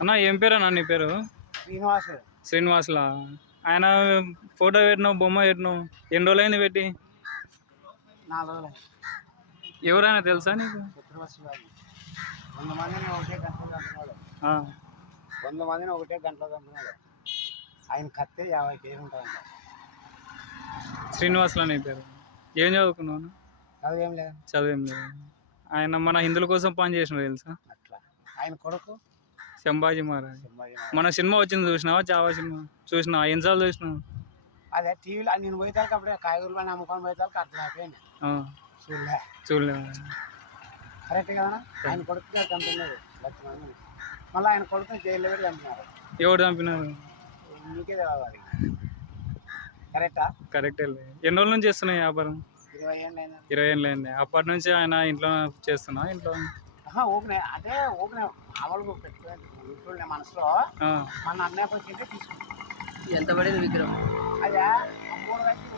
అన్న ఏం పేరు అన్న నీ పేరు? శ్రీనివాసులా. ఆయన ఫోటో పెట్టినావు, బొమ్మ పెట్టినావు, ఎన్ని రోజులైంది పెట్టి? ఎవరైనా తెలుసా నీకు? 100 మందిని ఒకటే గంటలో చంపినాడు. ఆయన కత్తే 50 కేజీలు ఉంటాయంట. శ్రీనివాసులా నీ పేరు? ఏం చదువుకున్నావు? చదివేం లేదు. చదివేం లేదు. ఆయన మన హిందువుల కోసం పని చేసిన తెలుసా? అట్లా ఆయన కొడుకు సంభాజీ మహారాజ్. మన సినిమా వచ్చింది చూసినావా? చావా సినిమా చూసినావా? ఎన్నిసార్లు చూసినావు? అదే టీవీలో నేను పోయేతానికి అప్పుడే కాయగూరలో నమ్ముకొని పోయేతానికి అట్లా అయిపోయింది. చూడలే. కరెక్ట్ కదా. ఆయన కొడుకు చంపినాడు 1,00,000 మంది. మళ్ళీ ఆయన కొడుకుని జైల్లో పెట్టి చంపినారు. ఎవరు చంపినారు? నీకే తెలియాలి. కరెక్టా? కరెక్టే. ఎన్ని రోజుల నుంచి చేస్తున్నాయి వ్యాపారం? 20 ఏళ్ళు అయింది. 20 ఏళ్ళు అయింది. అప్పటి నుంచి ఆయన ఇంట్లో చేస్తున్నా? ఇంట్లో ఊపిన అంటే ఊపిన మామూలుగా పెట్టుకునే మనసులో మన అన్నయ్య వచ్చింటే తీసుకుంటాం. ఎంత పడింది విగ్రహం? అదే 3 గంటలు